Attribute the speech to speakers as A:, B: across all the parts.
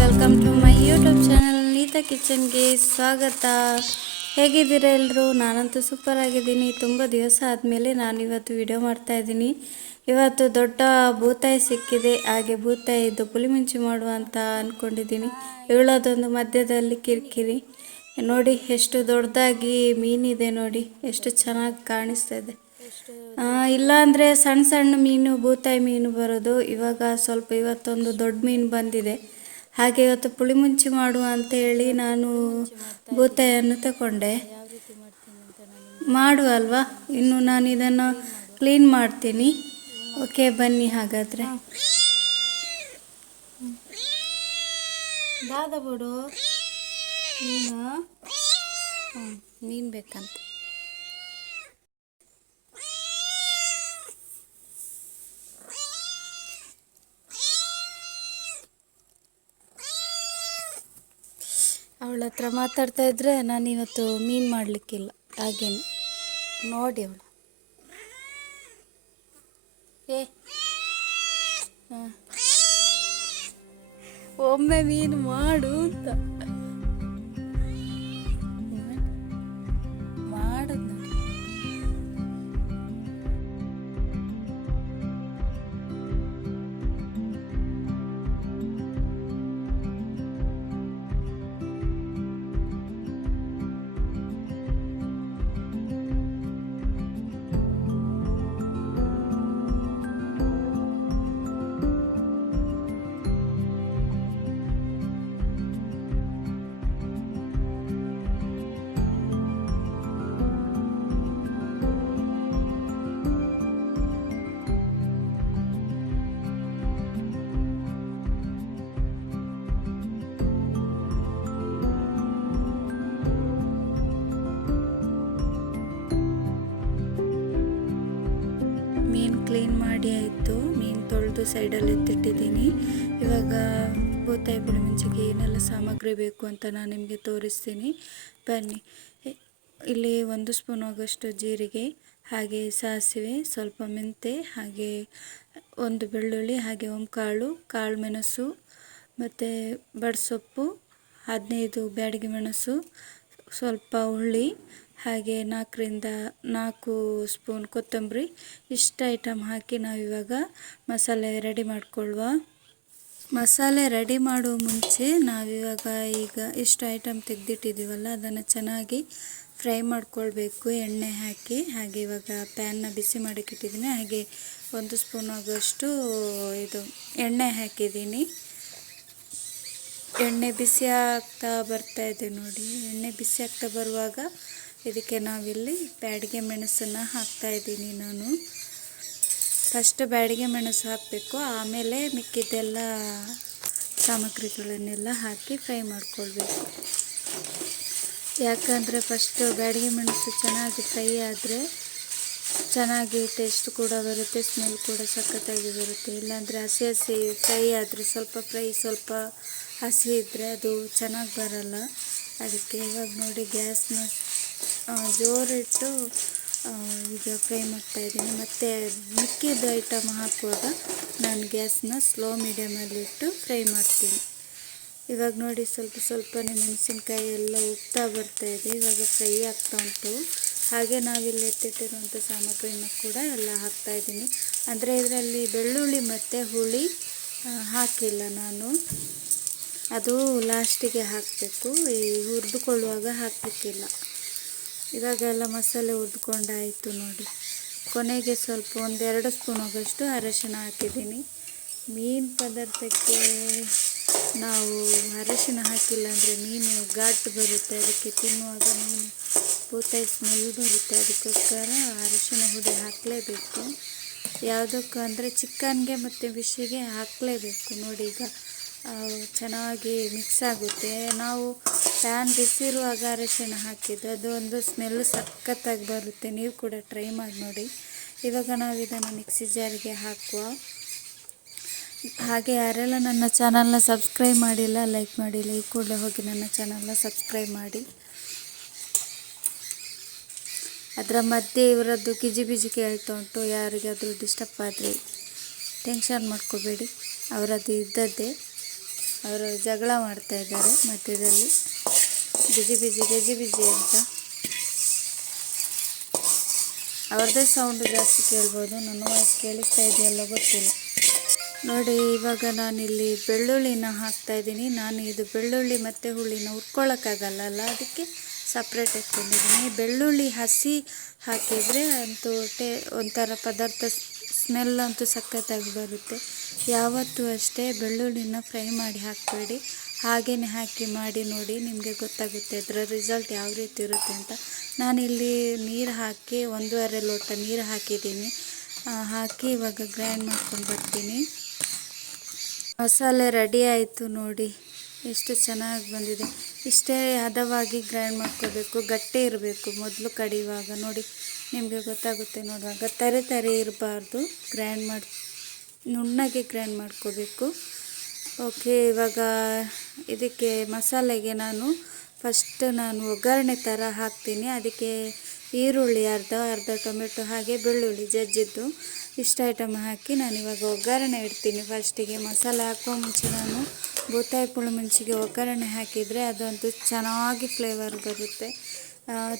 A: Welcome to my YouTube channel Neeta ಕಿಚನ್ಗೆ ಸ್ವಾಗತ. ಹೇಗಿದ್ದೀರಾ ಎಲ್ಲರೂ ನಾನಂತೂ ಸೂಪರ್ ಆಗಿದ್ದೀನಿ. ತುಂಬ ದಿವಸ ಆದಮೇಲೆ ನಾನು ಇವತ್ತು ವಿಡಿಯೋ ಮಾಡ್ತಾ ಇದ್ದೀನಿ. ಇವತ್ತು ದೊಡ್ಡ ಭೂತಾಯಿ ಸಿಕ್ಕಿದೆ. ಹಾಗೆ ಭೂತಾಯಿದ್ದು ಪುಲಿಮುಂಚಿ ಮಾಡುವ ಅಂತ ಅಂದ್ಕೊಂಡಿದ್ದೀನಿ ಇವಳದೊಂದು ಮಧ್ಯದಲ್ಲಿ ಕಿರಿಕಿರಿ. ನೋಡಿ, ಎಷ್ಟು ದೊಡ್ಡದಾಗಿ ಮೀನಿದೆ ನೋಡಿ. ಎಷ್ಟು ಚೆನ್ನಾಗಿ ಕಾಣಿಸ್ತಾ ಇದೆ. ಇಲ್ಲಾಂದರೆ ಸಣ್ಣ ಸಣ್ಣ ಮೀನು, ಭೂತಾಯಿ ಮೀನು ಬರೋದು. ಇವಾಗ ಸ್ವಲ್ಪ ಇವತ್ತೊಂದು ದೊಡ್ಡ ಮೀನು ಬಂದಿದೆ. ಹಾಗೆ ಇವತ್ತು ಪುಳಿಮುಂಚಿ ಮಾಡುವ ಅಂತ ಹೇಳಿ ನಾನು ಬೂತಾಯಿಯನ್ನು ತಗೊಂಡೆ. ಮಾಡುವ ಅಲ್ವಾ? ಇನ್ನು ನಾನು ಇದನ್ನು ಕ್ಲೀನ್ ಮಾಡ್ತೀನಿ. ಓಕೆ ಬನ್ನಿ ಹಾಗಾದರೆ. ದಾದ ಬಿಡು ಹ್ಞೂ ಮೀನು ಬೇಕಂತ. ಅವಳ ಹತ್ರ ಮಾತಾಡ್ತಾ ಇದ್ರೆ ನಾನು ಇವತ್ತು ಮೀನು ಮಾಡಲಿಕ್ಕಿಲ್ಲ. ಹಾಗೇನು. ನೋಡಿ ಅವಳು. ಏ. ಒಮ್ಮೆ ಮೀನು ಮಾಡು ಅಂತ. ಮಾಡಿ ಆಯಿತು. ಮೀನು ತೊಳೆದು ಸೈಡಲ್ಲಿ ಎತ್ತಿಟ್ಟಿದ್ದೀನಿ. ಇವಾಗ ಬೂತಾಯಿ ಪುಳಿಮುಂಚಿಗೆ ಏನೆಲ್ಲ ಸಾಮಗ್ರಿ ಬೇಕು ಅಂತ ನಾನು ನಿಮಗೆ ತೋರಿಸ್ತೀನಿ. ಬನ್ನಿ. ಇಲ್ಲಿ ಒಂದು ಸ್ಪೂನ್ ಆಗೋಷ್ಟು ಜೀರಿಗೆ, ಹಾಗೆ ಸಾಸಿವೆ, ಸ್ವಲ್ಪ ಮೆಂತೆ, ಹಾಗೆ ಒಂದು ಬೆಳ್ಳುಳ್ಳಿ, ಹಾಗೆ ಕಾಳು ಕಾಳು ಮೆಣಸು, ಮತ್ತು ಬಡ್ಸೊಪ್ಪು, ಹದಿನೈದು ಬ್ಯಾಡಗಿ ಮೆಣಸು, ಸ್ವಲ್ಪ ಹುಳ್ಳಿ ಹಾಗೆ ನಾಲ್ಕರಿಂದ ನಾಲ್ಕು ಸ್ಪೂನ್ ಕೊತ್ತಂಬರಿ, ಇಷ್ಟು ಐಟಮ್ ಹಾಕಿ ನಾವಿವಾಗ ಮಸಾಲೆ ರೆಡಿ ಮಾಡ್ಕೊಳ್ಳುವ ಮಸಾಲೆ ರೆಡಿ ಮಾಡುವ ಮುಂಚೆ ನಾವಿವಾಗ ಈಗ ಇಷ್ಟು ಐಟಮ್ ತೆಗೆದಿಟ್ಟಿದ್ದೀವಲ್ಲ ಅದನ್ನು ಚೆನ್ನಾಗಿ ಫ್ರೈ ಮಾಡ್ಕೊಳ್ಬೇಕು, ಎಣ್ಣೆ ಹಾಕಿ. ಹಾಗೆ ಇವಾಗ ಪ್ಯಾನ್ನ ಬಿಸಿ ಮಾಡೋಕ್ಕಿಟ್ಟಿದ್ದೀನಿ ಹಾಗೆ ಒಂದು ಸ್ಪೂನ್ ಆಗುವಷ್ಟು ಇದು ಎಣ್ಣೆ ಹಾಕಿದ್ದೀನಿ ಎಣ್ಣೆ ಬಿಸಿ ಆಗ್ತಾ ಬರ್ತಾ ಇದೆ ನೋಡಿ. ಎಣ್ಣೆ ಬಿಸಿ ಆಗ್ತಾ ಬರುವಾಗ ಇದಕ್ಕೆ ನಾವಿಲ್ಲಿ ಬ್ಯಾಡಿಗೆ ಮೆಣಸನ್ನು ಹಾಕ್ತಾ ಇದ್ದೀನಿ ನಾನು. ಫಸ್ಟ್ ಬ್ಯಾಡಿಗೆ ಮೆಣಸು ಹಾಕಬೇಕು, ಆಮೇಲೆ ಮಿಕ್ಕಿದ್ದೆಲ್ಲ ಸಾಮಗ್ರಿಗಳನ್ನೆಲ್ಲ ಹಾಕಿ ಫ್ರೈ ಮಾಡ್ಕೊಳ್ಬೇಕು. ಯಾಕಂದರೆ ಫಸ್ಟು ಬ್ಯಾಡಿಗೆ ಮೆಣಸು ಚೆನ್ನಾಗಿ ಫ್ರೈ ಆದರೆ ಚೆನ್ನಾಗಿ ಟೇಸ್ಟ್ ಕೂಡ ಬರುತ್ತೆ, ಸ್ಮೆಲ್ ಕೂಡ ಸಖತ್ತಾಗಿ ಬರುತ್ತೆ. ಇಲ್ಲಾಂದರೆ ಹಸಿ ಹಸಿ ಫ್ರೈ ಆದರೆ ಸ್ವಲ್ಪ ಫ್ರೈ, ಸ್ವಲ್ಪ ಹಸಿ ಇದ್ದರೆ ಅದು ಚೆನ್ನಾಗಿ ಬರಲ್ಲ. ಅದಕ್ಕೆ ಇವಾಗ ನೋಡಿ ಗ್ಯಾಸ್ನ ಜೋರಿಟ್ಟು ಈಗ ಫ್ರೈ ಮಾಡ್ತಾ ಇದ್ದೀನಿ. ಮತ್ತು ಮಿಕ್ಕಿದ ಐಟಮ್ ಹಾಕುವಾಗ ನಾನು ಗ್ಯಾಸ್ನ ಸ್ಲೋ ಮೀಡಿಯಮಲ್ಲಿಟ್ಟು ಫ್ರೈ ಮಾಡ್ತೀನಿ. ಇವಾಗ ನೋಡಿ ಸ್ವಲ್ಪ ಸ್ವಲ್ಪನೇ ಮೆಣಸಿನ್ಕಾಯಿ ಎಲ್ಲ ಉಗ್ತಾ ಬರ್ತಾ ಇದೆ. ಇವಾಗ ಫ್ರೈ ಆಗ್ತಾ ಉಂಟು. ಹಾಗೆ ನಾವಿಲ್ಲಿ ಎತ್ತಿಟ್ಟಿರುವಂಥ ಸಾಮಗ್ರಿನ ಕೂಡ ಎಲ್ಲ ಹಾಕ್ತಾ ಇದ್ದೀನಿ. ಅಂದರೆ ಇದರಲ್ಲಿ ಬೆಳ್ಳುಳ್ಳಿ ಮತ್ತು ಹುಳಿ ಹಾಕಿಲ್ಲ ನಾನು. ಅದು ಲಾಸ್ಟಿಗೆ ಹಾಕಬೇಕು. ಈ ಹುರಿದುಕೊಳ್ಳುವಾಗ ಹಾಕಲಿಕ್ಕಿಲ್ಲ. ಇವಾಗೆಲ್ಲ ಮಸಾಲೆ ಉದ್ಕೊಂಡಾಯಿತು ನೋಡಿ. ಕೊನೆಗೆ ಸ್ವಲ್ಪ ಒಂದೆರಡು ಸ್ಪೂನ್ ಆಗೋಷ್ಟು ಅರಶಿನ ಹಾಕಿದ್ದೀನಿ. ಮೀನು ಪದಾರ್ಥಕ್ಕೆ ನಾವು ಅರಶಿನ ಹಾಕಿಲ್ಲ ಅಂದರೆ ಮೀನು ಘಾಟ್ ಬರುತ್ತೆ. ಅದಕ್ಕೆ ತಿನ್ನುವಾಗ ಮೀನು ಬೂತಾಯಿ ಸ್ಮೆಲ್ ಬರುತ್ತೆ. ಅದಕ್ಕೋಸ್ಕರ ಅರಶಿನ ಹುಡಿ ಹಾಕಲೇಬೇಕು. ಯಾವುದಕ್ಕೂ ಅಂದರೆ ಚಿಕನ್ಗೆ ಮತ್ತು ಫಿಶ್ಶಿಗೆ ಹಾಕಲೇಬೇಕು ನೋಡಿ ಈಗ. ಚೆನ್ನಾಗಿ ಮಿಕ್ಸ್ ಆಗುತ್ತೆ. ನಾವು ಪ್ಯಾನ್ ಬಿಸಿರುವಾಗ ಅರಶಿನ ಹಾಕಿದ್ದು ಅದು ಒಂದು ಸ್ಮೆಲ್ ಸಖತ್ತಾಗಿ ಬರುತ್ತೆ. ನೀವು ಕೂಡ ಟ್ರೈ ಮಾಡಿ ನೋಡಿ. ಇವಾಗ ನಾವು ಇದನ್ನು ಮಿಕ್ಸಿ ಜಾರಿಗೆ ಹಾಕುವ. ಹಾಗೆ ಯಾರೆಲ್ಲ ನನ್ನ ಚಾನಲ್ನ ಸಬ್ಸ್ಕ್ರೈಬ್ ಮಾಡಿಲ್ಲ ಲೈಕ್ ಮಾಡಿ ಲೈಕ್ ಕೂಡಲೇ ಹೋಗಿ ನನ್ನ ಚಾನಲ್ನ ಸಬ್ಸ್ಕ್ರೈಬ್ ಮಾಡಿ. ಅದರ ಮಧ್ಯೆ ಇವರದ್ದು ಕಿಜಿ ಬಿಜಿ ಕೇಳ್ತಾ ಉಂಟು. ಯಾರಿಗಾದರೂ ಡಿಸ್ಟರ್ಬ್ ಆದರೆ ಟೆನ್ಷನ್ ಮಾಡ್ಕೋಬೇಡಿ. ಅವರದ್ದು ಇದ್ದದ್ದೇ. ಅವರು ಜಗಳ ಮಾಡ್ತಾ ಇದ್ದಾರೆ ಮಧ್ಯದಲ್ಲಿ. ಬಿಜಿ ಬಿಜಿ ಗಜಿ ಬಿಜಿ ಅಂತ. ಅವ್ರದ್ದೇ ಸೌಂಡ್ ಜಾಸ್ತಿ ಕೇಳ್ಬೋದು. ನನ್ನ ವಾಯ್ಸ್ ಕೇಳಿಸ್ತಾ ಇದೆಯಲ್ಲ ಗೊತ್ತಿಲ್ಲ. ನೋಡಿ, ಇವಾಗ ನಾನಿಲ್ಲಿ ಬೆಳ್ಳುಳ್ಳಿನ ಹಾಕ್ತಾ ಇದ್ದೀನಿ. ನಾನು ಇದು ಬೆಳ್ಳುಳ್ಳಿ ಮತ್ತು ಹುಳಿನ ಹುರ್ಕೊಳ್ಳೋಕ್ಕಾಗಲ್ಲ ಅದಕ್ಕೆ ಸಪ್ರೇಟ್ ಇಟ್ಕೊಂಡಿದ್ದೀನಿ ಬೆಳ್ಳುಳ್ಳಿ ಹಸಿ ಹಾಕಿದರೆ ಅಂತೂ ಟೇ, ಒಂಥರ ಪದಾರ್ಥ ಸ್ಮೆಲ್ ಅಂತೂ ಸಖತ್ತಾಗಿ ಬರುತ್ತೆ. ಯಾವತ್ತೂ ಅಷ್ಟೇ ಬೆಳ್ಳುಳ್ಳಿನ ಫ್ರೈ ಮಾಡಿ ಹಾಕಬೇಡಿ. ಹಾಗೇ ಹಾಕಿ ಮಾಡಿ ನೋಡಿ ನಿಮಗೆ ಗೊತ್ತಾಗುತ್ತೆ ಅದರ ರಿಸಲ್ಟ್ ಯಾವ ರೀತಿ ಇರುತ್ತೆ ಅಂತ. ನಾನಿಲ್ಲಿ ನೀರು ಹಾಕಿ ಒಂದೂವರೆ ಲೋಟ ನೀರು ಹಾಕಿದ್ದೀನಿ. ಹಾಕಿ ಇವಾಗ ಗ್ರೈಂಡ್ ಮಾಡ್ಕೊಂಡು ಬರ್ತೀನಿ. ಮಸಾಲೆ ರೆಡಿ ಆಯಿತು ನೋಡಿ. ಎಷ್ಟು ಚೆನ್ನಾಗಿ ಬಂದಿದೆ. ಇಷ್ಟೇ ಹದವಾಗಿ ಗ್ರೈಂಡ್ ಮಾಡ್ಕೋಬೇಕು. ಗಟ್ಟಿ ಇರಬೇಕು ಮೊದಲು ಕಡಿಯುವಾಗ. ನೋಡಿ, ನಿಮಗೆ ಗೊತ್ತಾಗುತ್ತೆ ನೋಡುವಾಗ. ತರೆ ತರೆ ಇರಬಾರ್ದು. ಗ್ರೈಂಡ್ ಮಾಡಿ ನುಣ್ಣಗೆ ಗ್ರೈಂಡ್ ಮಾಡ್ಕೋಬೇಕು. ಓಕೆ, ಇವಾಗ ಇದಕ್ಕೆ ಮಸಾಲೆಗೆ ನಾನು ಫಸ್ಟ್ ನಾನು ಒಗ್ಗರಣೆ ಥರ ಹಾಕ್ತೀನಿ. ಅದಕ್ಕೆ ಈರುಳ್ಳಿ ಅರ್ಧ ಅರ್ಧ ಟೊಮೆಟೊ ಹಾಗೆ ಬೆಳ್ಳುಳ್ಳಿ ಜಜ್ಜಿದ್ದು ಇಷ್ಟು ಐಟಮ್ ಹಾಕಿ ನಾನು ಇವಾಗ ಒಗ್ಗರಣೆ ಇಡ್ತೀನಿ. ಫಸ್ಟಿಗೆ ಮಸಾಲೆ ಹಾಕೋ ಮುಂಚೆ ನಾನು ಬೂತಾಯಿ ಪುಳಿ ಮುಂಚಿಗೆ ಒಗ್ಗರಣೆ ಹಾಕಿದರೆ ಅದಂತೂ ಚೆನ್ನಾಗಿ ಫ್ಲೇವರ್ ಬರುತ್ತೆ.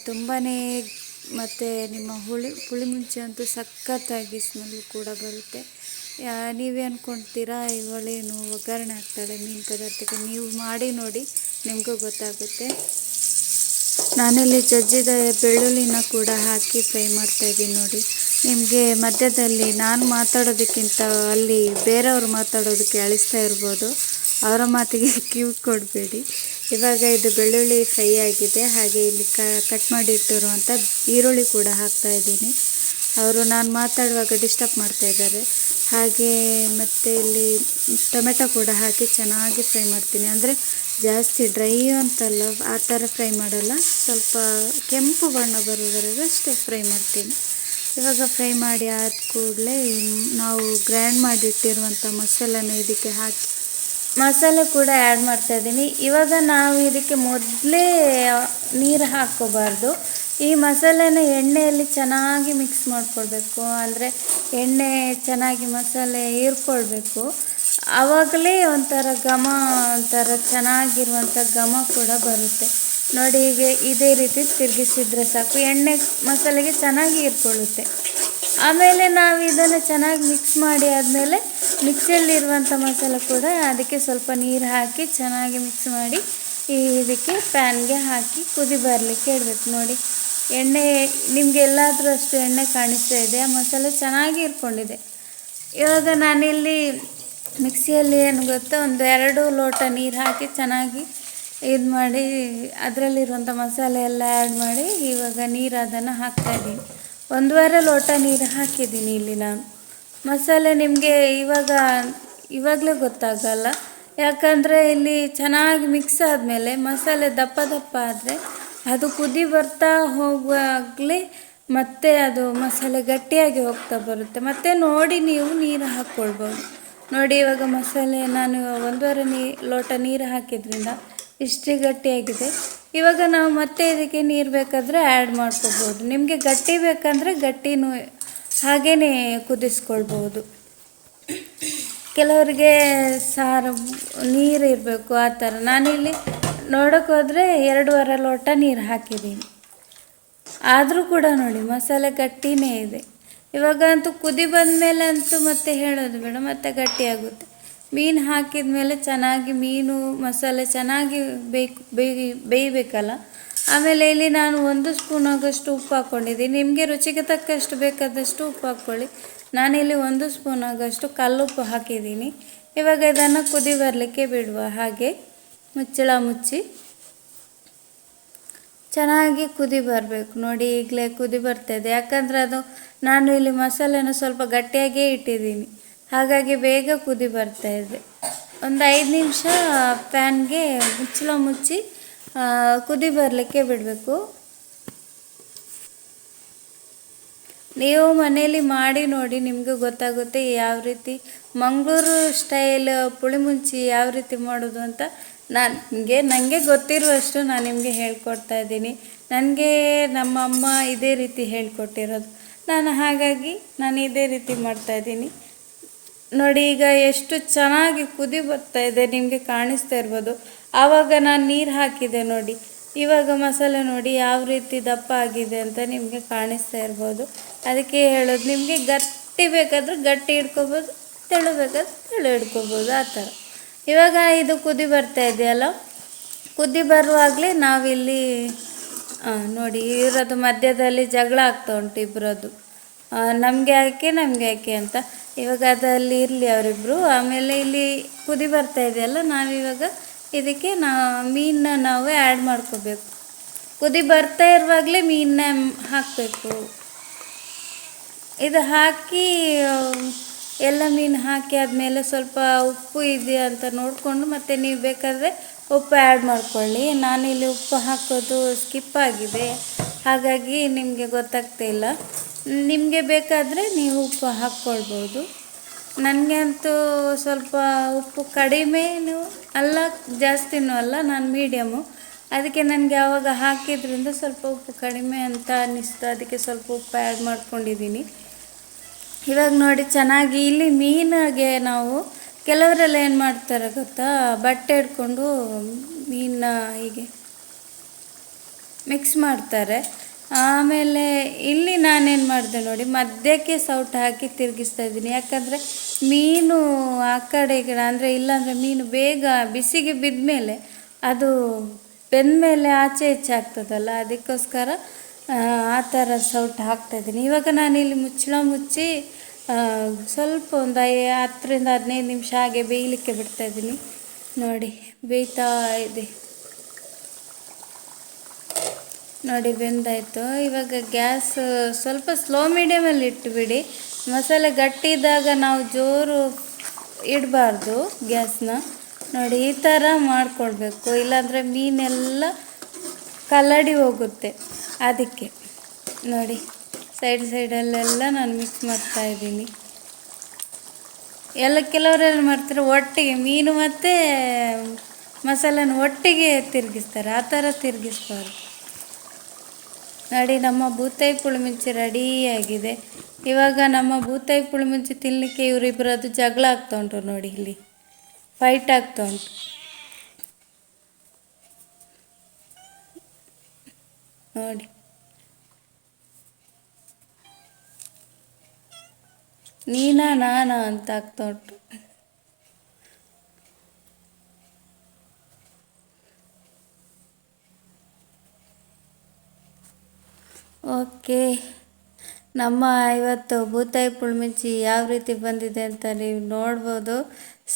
A: ತುಂಬಾ ಮತ್ತು ನಿಮ್ಮ ಹುಳಿ ಪುಳಿ ಮುಂಚೆ ಅಂತೂ ಸಖತ್ತಾಗಿ ಸ್ಮೆಲ್ ಕೂಡ ಬರುತ್ತೆ. ನೀವೇ ಅಂದ್ಕೊಳ್ತೀರಾ ಇವಳೇನು ಒಗ್ಗರಣೆ ಹಾಕ್ತಾಳೆ ಮೀನು ಪದಾರ್ಥಕ್ಕೆ? ನೀವು ಮಾಡಿ ನೋಡಿ, ನಿಮಗೂ ಗೊತ್ತಾಗುತ್ತೆ. ನಾನಿಲ್ಲಿ ಜಜ್ಜಿದ ಬೆಳ್ಳುಳ್ಳಿನ ಕೂಡ ಹಾಕಿ ಫ್ರೈ ಮಾಡ್ತಾ ಇದ್ದೀನಿ ನೋಡಿ. ನಿಮಗೆ ಮಧ್ಯದಲ್ಲಿ ನಾನು ಮಾತಾಡೋದಕ್ಕಿಂತ ಅಲ್ಲಿ ಬೇರೆಯವ್ರು ಮಾತಾಡೋದಕ್ಕೆ ಅಳಿಸ್ತಾ ಇರ್ಬೋದು. ಅವರ ಮಾತಿಗೆ ಕ್ಯೂ ಕೊಡಬೇಡಿ. ಇವಾಗ ಇದು ಬೆಳ್ಳುಳ್ಳಿ ಫ್ರೈ ಆಗಿದೆ. ಹಾಗೆ ಇಲ್ಲಿ ಕಟ್ ಮಾಡಿ ಇಟ್ಟಿರುವಂಥ ಈರುಳ್ಳಿ ಕೂಡ ಹಾಕ್ತಾ ಇದ್ದೀನಿ. ಅವರು ನಾನು ಮಾತಾಡುವಾಗ ಡಿಸ್ಟರ್ಬ್ ಮಾಡ್ತಾ ಇದ್ದಾರೆ. ಹಾಗೆ ಮತ್ತು ಇಲ್ಲಿ ಟೊಮೆಟೊ ಕೂಡ ಹಾಕಿ ಚೆನ್ನಾಗಿ ಫ್ರೈ ಮಾಡ್ತೀನಿ. ಅಂದರೆ ಜಾಸ್ತಿ ಡ್ರೈ ಅಂತಲ್ಲ ಆ ಥರ ಫ್ರೈ ಮಾಡಲ್ಲ. ಸ್ವಲ್ಪ ಕೆಂಪು ಬಣ್ಣ ಬರೋವರೆಗೂ ಅಷ್ಟೇ ಫ್ರೈ ಮಾಡ್ತೀನಿ. ಇವಾಗ ಫ್ರೈ ಮಾಡಿ ಆದ ಕೂಡಲೇ ನಾವು ಗ್ರ್ಯಾಂಡ್ ಮಾಡಿಟ್ಟಿರುವಂಥ ಮಸಾಲೆನ ಇದಕ್ಕೆ ಹಾಕಿ ಮಸಾಲೆ ಕೂಡ ಆ್ಯಡ್ ಮಾಡ್ತಾ ಇದ್ದೀನಿ. ಇವಾಗ ನಾವು ಇದಕ್ಕೆ ಮೊದಲೇ ನೀರು ಹಾಕ್ಕೋಬಾರ್ದು. ಈ ಮಸಾಲೆನ ಎಣ್ಣೆಯಲ್ಲಿ ಚೆನ್ನಾಗಿ ಮಿಕ್ಸ್ ಮಾಡ್ಕೊಳ್ಬೇಕು. ಅಂದರೆ ಎಣ್ಣೆ ಚೆನ್ನಾಗಿ ಮಸಾಲೆ ಹೀರ್ಕೊಳ್ಬೇಕು. ಆವಾಗಲೇ ಒಂಥರ ಘಮ, ಒಂಥರ ಚೆನ್ನಾಗಿರುವಂಥ ಘಮ ಕೂಡ ಬರುತ್ತೆ. ನೋಡಿ ಹೀಗೆ ಇದೇ ರೀತಿ ತಿರುಗಿಸಿದ್ರೆ ಸಾಕು. ಎಣ್ಣೆ ಮಸಾಲೆಗೆ ಚೆನ್ನಾಗಿ ಹೀರ್ಕೊಳ್ಳುತ್ತೆ. ಆಮೇಲೆ ನಾವು ಇದನ್ನು ಚೆನ್ನಾಗಿ ಮಿಕ್ಸ್ ಮಾಡಿ ಆದಮೇಲೆ ಮಿಕ್ಸಿಯಲ್ಲಿರುವಂಥ ಮಸಾಲೆ ಕೂಡ ಅದಕ್ಕೆ ಸ್ವಲ್ಪ ನೀರು ಹಾಕಿ ಚೆನ್ನಾಗಿ ಮಿಕ್ಸ್ ಮಾಡಿ ಈ ಇದಕ್ಕೆ ಪ್ಯಾನ್ಗೆ ಹಾಕಿ ಕುದಿ ಬರಲಿಕ್ಕೆ ಇಡಬೇಕು. ನೋಡಿ ಎಣ್ಣೆ, ನಿಮಗೆ ಎಲ್ಲಾದರೂ ಅಷ್ಟು ಎಣ್ಣೆ ಕಾಣಿಸ್ತಾ ಇದೆ, ಮಸಾಲೆ ಚೆನ್ನಾಗಿ ಇರ್ಕೊಂಡಿದೆ ಇವಾಗ ನಾನಿಲ್ಲಿ ಮಿಕ್ಸಿಯಲ್ಲಿ ಏನು ಗೊತ್ತಾ, ಒಂದು ಎರಡು ಲೋಟ ನೀರು ಹಾಕಿ ಚೆನ್ನಾಗಿ ಇದು ಮಾಡಿ, ಅದರಲ್ಲಿರುವಂಥ ಮಸಾಲೆ ಎಲ್ಲ ಆ್ಯಡ್ ಮಾಡಿ, ಇವಾಗ ನೀರು ಅದನ್ನು ಹಾಕ್ತಾಯಿದ್ದೀನಿ ಒಂದುವರೆ ಲೋಟ ನೀರು ಹಾಕಿದ್ದೀನಿ ಇಲ್ಲಿ ನಾನು. ಮಸಾಲೆ ನಿಮಗೆ ಇವಾಗ, ಇವಾಗಲೇ ಗೊತ್ತಾಗಲ್ಲ. ಯಾಕಂದರೆ ಇಲ್ಲಿ ಚೆನ್ನಾಗಿ ಮಿಕ್ಸ್ ಆದಮೇಲೆ ಮಸಾಲೆ ದಪ್ಪ ದಪ್ಪ ಆದರೆ ಅದು ಕುದಿ ಬರ್ತಾ ಹೋಗುವಾಗಲೇ ಮತ್ತೆ ಅದು ಮಸಾಲೆ ಗಟ್ಟಿಯಾಗಿ ಹೋಗ್ತಾ ಬರುತ್ತೆ. ಮತ್ತೆ ನೋಡಿ ನೀವು ನೀರು ಹಾಕ್ಕೊಳ್ಬೋದು. ನೋಡಿ ಇವಾಗ ಮಸಾಲೆ ನಾನು ಒಂದೂವರೆ ನೀ ಲೋಟ ನೀರು ಹಾಕಿದ್ರಿಂದ ಇಷ್ಟೇ ಗಟ್ಟಿಯಾಗಿದೆ. ಇವಾಗ ನಾವು ಮತ್ತೆ ಇದಕ್ಕೆ ನೀರು ಬೇಕಾದರೆ ಆ್ಯಡ್ ಮಾಡ್ಕೋಬೋದು ನಿಮಗೆ ಗಟ್ಟಿ ಬೇಕಂದರೆ ಗಟ್ಟಿನೂ ಹಾಗೇ ಕುದಿಸ್ಕೊಳ್ಬೋದು. ಕೆಲವರಿಗೆ ಸಾರು ನೀರು ಇರಬೇಕು ಆ ಥರ. ನಾನಿಲ್ಲಿ ನೋಡೋಕೆ ಹೋದರೆ ಎರಡೂವರೆ ಲೋಟ ನೀರು ಹಾಕಿದ್ದೀನಿ. ಆದರೂ ಕೂಡ ನೋಡಿ, ಮಸಾಲೆ ಗಟ್ಟಿನೇ ಇದೆ. ಇವಾಗ ಅಂತೂ ಕುದಿ ಬಂದಮೇಲೆ ಅಂತೂ ಮತ್ತೆ ಹೇಳೋದು ಬೇಡ, ಮತ್ತೆ ಗಟ್ಟಿಯಾಗುತ್ತೆ. ಮೀನು ಹಾಕಿದ ಮೇಲೆ ಚೆನ್ನಾಗಿ ಮೀನು, ಮಸಾಲೆ ಚೆನ್ನಾಗಿ ಬೇಕು, ಬೇಯಿ, ಬೇಯಬೇಕಲ್ಲ? ಆಮೇಲೆ ಇಲ್ಲಿ ನಾನು ಒಂದು ಸ್ಪೂನ್ ಆಗೋಷ್ಟು ಉಪ್ಪು ಹಾಕ್ಕೊಂಡಿದ್ದೀನಿ. ನಿಮಗೆ ರುಚಿಗೆ ತಕ್ಕಷ್ಟು ಬೇಕಾದಷ್ಟು ಉಪ್ಪು ಹಾಕ್ಕೊಳ್ಳಿ. ನಾನಿಲ್ಲಿ ಒಂದು ಸ್ಪೂನ್ ಆಗೋಷ್ಟು ಕಲ್ಲುಪ್ಪು ಹಾಕಿದ್ದೀನಿ. ಇವಾಗ ಇದನ್ನು ಕುದಿ ಬರಲಿಕ್ಕೆ ಬಿಡುವ ಹಾಗೆ. ಮುಚ್ಚಳ ಮುಚ್ಚಿ ಚೆನ್ನಾಗಿ ಕುದಿ ಬರಬೇಕು. ನೋಡಿ ಈಗಲೇ ಕುದಿ ಬರ್ತಾಯಿದೆ ಯಾಕಂದರೆ ಅದು ನಾನು ಇಲ್ಲಿ ಮಸಾಲೆನ ಸ್ವಲ್ಪ ಗಟ್ಟಿಯಾಗೇ ಇಟ್ಟಿದ್ದೀನಿ. ಹಾಗಾಗಿ ಬೇಗ ಕುದಿ ಬರ್ತಾ ಇದೆ. ಒಂದು ಐದು ನಿಮಿಷ ಪ್ಯಾನ್ಗೆ ಮುಚ್ಚಳ ಮುಚ್ಚಿ ಕುದಿ ಬರಲಿಕ್ಕೆ ಬಿಡಬೇಕು. ನೀವು ಮನೆಯಲ್ಲಿ ಮಾಡಿ ನೋಡಿ ನಿಮಗೂ ಗೊತ್ತಾಗುತ್ತೆ ಯಾವ ರೀತಿ ಮಂಗಳೂರು ಸ್ಟೈಲ್ ಪುಳಿಮುಂಚಿ ಯಾವ ರೀತಿ ಮಾಡೋದು ಅಂತ. ನನಗೆ ನನಗೆ ಗೊತ್ತಿರುವಷ್ಟು ನಾನು ನಿಮಗೆ ಹೇಳ್ಕೊಡ್ತಾ ಇದ್ದೀನಿ. ನನಗೆ ನಮ್ಮಮ್ಮ ಇದೇ ರೀತಿ ಹೇಳ್ಕೊಟ್ಟಿರೋದು. ನಾನು ಹಾಗಾಗಿ ನಾನು ಇದೇ ರೀತಿ ಮಾಡ್ತಾಯಿದ್ದೀನಿ ನೋಡಿ, ಈಗ ಎಷ್ಟು ಚೆನ್ನಾಗಿ ಕುದಿ ಬರ್ತಾ ಇದೆ, ನಿಮಗೆ ಕಾಣಿಸ್ತಾ ಇರ್ಬೋದು. ಆವಾಗ ನಾನು ನೀರು ಹಾಕಿದೆ ನೋಡಿ. ಇವಾಗ ಮಸಾಲೆ ನೋಡಿ ಯಾವ ರೀತಿ ದಪ್ಪ ಆಗಿದೆ ಅಂತ ನಿಮಗೆ ಕಾಣಿಸ್ತಾ ಇರ್ಬೋದು. ಅದಕ್ಕೆ ಹೇಳೋದು, ನಿಮಗೆ ಗಟ್ಟಿ ಬೇಕಾದರೂ ಗಟ್ಟಿ ಹಿಡ್ಕೊಬೋದು, ತೆಳು ಬೇಕಾದ್ರೆ ತೆಳು ಹಿಡ್ಕೊಬೋದು, ಆ ಥರ. ಇವಾಗ ಇದು ಕುದಿ ಬರ್ತಾ ಇದೆಯಲ್ಲ? ಕುದಿ ಬರುವಾಗಲೇ ನಾವಿಲ್ಲಿ ನೋಡಿ ಇವರದ್ದು ಮಧ್ಯದಲ್ಲಿ ಜಗಳ ಆಗ್ತಾ ಉಂಟು ಇಬ್ಬರದ್ದು ನಮಗೆ ಯಾಕೆ ನಮಗೆ ಯಾಕೆ ಅಂತ. ಇವಾಗ ಅದಲ್ಲಿ ಇರಲಿ ಅವರಿಬ್ಬರು ಆಮೇಲೆ ಇಲ್ಲಿ ಕುದಿ ಬರ್ತಾ ಇದೆಯಲ್ಲ, ನಾವಿವಾಗ ಇದಕ್ಕೆ ನಾ, ಮೀನನ್ನ ನಾವು ಆ್ಯಡ್ ಮಾಡ್ಕೋಬೇಕು. ಕುದಿ ಬರ್ತಾ ಇರುವಾಗಲೇ ಮೀನನ್ನ ಹಾಕಬೇಕು. ಇದು ಹಾಕಿ ಎಲ್ಲ ಮೀನು ಹಾಕಿ ಆದಮೇಲೆ ಸ್ವಲ್ಪ ಉಪ್ಪು ಇದೆಯಾ ಅಂತ ನೋಡಿಕೊಂಡು ಮತ್ತು ನೀವು ಬೇಕಾದರೆ ಉಪ್ಪು ಆ್ಯಡ್ ಮಾಡ್ಕೊಳ್ಳಿ. ನಾನಿಲ್ಲಿ ಉಪ್ಪು ಹಾಕೋದು ಸ್ಕಿಪ್ ಆಗಿದೆ. ಹಾಗಾಗಿ ನಿಮಗೆ ಗೊತ್ತಾಗ್ತಾ ಇಲ್ಲ. ನಿಮಗೆ ಬೇಕಾದರೆ ನೀವು ಉಪ್ಪು ಹಾಕ್ಕೊಳ್ಬೋದು. ನನಗೆ ಅಂತೂ ಸ್ವಲ್ಪ ಉಪ್ಪು ಕಡಿಮೆನೂ ಅಲ್ಲ, ಜಾಸ್ತಿನೂ ಅಲ್ಲ, ನಾನು ಮೀಡಿಯಮು ಅದಕ್ಕೆ ನನಗೆ ಆವಾಗ ಹಾಕಿದ್ರಿಂದ ಸ್ವಲ್ಪ ಉಪ್ಪು ಕಡಿಮೆ ಅಂತ ಅನ್ನಿಸ್ತು ಅದಕ್ಕೆ ಸ್ವಲ್ಪ ಉಪ್ಪು ಆ್ಯಡ್ ಮಾಡ್ಕೊಂಡಿದ್ದೀನಿ. ಇವಾಗ ನೋಡಿ ಚೆನ್ನಾಗಿ ಇಲ್ಲಿ ಮೀನಿಗೆ ನಾವು ಕೆಲವರೆಲ್ಲ ಏನು ಮಾಡ್ತಾರೆ ಗೊತ್ತಾ? ಬಟ್ಟೆ ಹಿಡ್ಕೊಂಡು ಮೀನನ್ನ ಹೀಗೆ ಮಿಕ್ಸ್ ಮಾಡ್ತಾರೆ. ಆಮೇಲೆ ಇಲ್ಲಿ ನಾನೇನು ಮಾಡಿದೆ ನೋಡಿ, ಮಧ್ಯಕ್ಕೆ ಸೌಟ್ ಹಾಕಿ ತಿರುಗಿಸ್ತಾ ಇದ್ದೀನಿ. ಯಾಕಂದರೆ ಮೀನು ಆ ಕಡೆ ಈ ಕಡೆ, ಅಂದರೆ ಇಲ್ಲಾಂದರೆ ಮೀನು ಬೇಗ ಬಿಸಿಗೆ ಬಿದ್ದ ಮೇಲೆ ಅದು ಬೆಂದಮೇಲೆ ಆಚೆ ಹೆಚ್ಚಾಗ್ತದಲ್ಲ ಅದಕ್ಕೋಸ್ಕರ ಆ, ಥರ ಸೌಟ್ ಹಾಕ್ತಾಯಿದ್ದೀನಿ ಇವಾಗ ನಾನಿಲ್ಲಿ ಮುಚ್ಚಳ ಮುಚ್ಚಿ ಸ್ವಲ್ಪ ಒಂದು ಐ ಹತ್ತರಿಂದ ಹದಿನೈದು ನಿಮಿಷ ಹಾಗೆ ಬೇಯಲಿಕ್ಕೆ ಬಿಡ್ತಾಯಿದ್ದೀನಿ ನೋಡಿ ಬೇಯ್ತಾ ಇದೆ. ನೋಡಿ ಬೆಂದಾಯಿತು. ಇವಾಗ ಗ್ಯಾಸ್ ಸ್ವಲ್ಪ ಸ್ಲೋ ಮೀಡಿಯಮಲ್ಲಿ ಇಟ್ಟುಬಿಡಿ ಮಸಾಲೆ ಗಟ್ಟಿ ಇದ್ದಾಗ ನಾವು ಜೋರು ಇಡಬಾರ್ದು ಗ್ಯಾಸ್ನ. ನೋಡಿ ಈ ಥರ ಮಾಡ್ಕೊಳ್ಬೇಕು. ಇಲ್ಲಾಂದರೆ ಮೀನೆಲ್ಲ ಕಲ್ಲಡಿ ಹೋಗುತ್ತೆ. ಅದಕ್ಕೆ ನೋಡಿ ಸೈಡ್ ಸೈಡಲ್ಲೆಲ್ಲ ನಾನು ಮಿಕ್ಸ್ ಮಾಡ್ತಾ ಇದ್ದೀನಿ. ಎಲ್ಲ ಕೆಲವರೆಲ್ಲ ಮಾಡ್ತಾರೆ, ಒಟ್ಟಿಗೆ ಮೀನು ಮತ್ತು ಮಸಾಲೆನ ಒಟ್ಟಿಗೆ ತಿರುಗಿಸ್ತಾರೆ, ಆ ಥರ ತಿರುಗಿಸ್ಬಾರ್ದು. ನೋಡಿ, ನಮ್ಮ ಬೂತಾಯಿ ರೆಡಿ ರೆಡಿಯಾಗಿದೆ. ಇವಾಗ ನಮ್ಮ ಬೂತಾಯಿ ಪುಳಿಮಿಂಚಿ ತಿನ್ನಲಿಕ್ಕೆ ಇವರಿಬ್ಬರದ್ದು ಜಗಳ ಆಗ್ತಾ ಉಂಟು ನೋಡಿ ಇಲ್ಲಿ. ಫೈಟ್ ಆಗ್ತಾ ಉಂಟು. ನೋಡಿ. ನೀನಾ ನಾನಾ ಅಂತ ಆಗ್ತಾ ಓಕೆ, ನಮ್ಮ ಇವತ್ತು ಭೂತಾಯಿ ಪುಳ್ಮಿಂಚಿ ಯಾವ ರೀತಿ ಬಂದಿದೆ ಅಂತ ನೀವು ನೋಡ್ಬೋದು.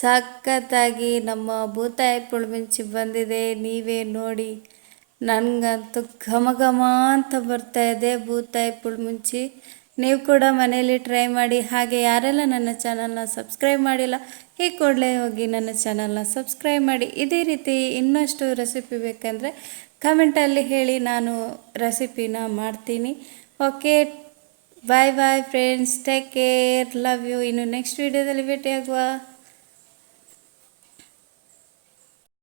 A: ಸಖತ್ತಾಗಿ ನಮ್ಮ ಭೂತಾಯಿ ಪುಳ್ಮಿಂಚಿ ಬಂದಿದೆ, ನೀವೇ ನೋಡಿ. ನನಗಂತೂ ಘಮ ಘಮ ಅಂತ ಬರ್ತಾ ಇದೆ ಬೂತಾಯಿ ಪುಳ್ಮುಂಚಿ ನೀವು ಕೂಡ ಮನೆಯಲ್ಲಿ ಟ್ರೈ ಮಾಡಿ, ಹಾಗೆ ಯಾರೆಲ್ಲ ನನ್ನ ಚಾನಲ್ನ ಸಬ್ಸ್ಕ್ರೈಬ್ ಮಾಡಿಲ್ಲ, ಈ ಕೂಡಲೇ ಹೋಗಿ ನನ್ನ ಚಾನಲ್ನ ಸಬ್ಸ್ಕ್ರೈಬ್ ಮಾಡಿ. ಇದೇ ರೀತಿ ಇನ್ನಷ್ಟು ರೆಸಿಪಿ ಬೇಕಂದರೆ ಕಮೆಂಟಲ್ಲಿ ಹೇಳಿ ನಾನು ರೆಸಿಪಿನ ಮಾಡ್ತೀನಿ. Okay bye bye friends take care love you ಇನ್ನು ನೆಕ್ಸ್ಟ್ ವೀಡಿಯೋದಲ್ಲಿ ಭೇಟಿಯಾಗುವ.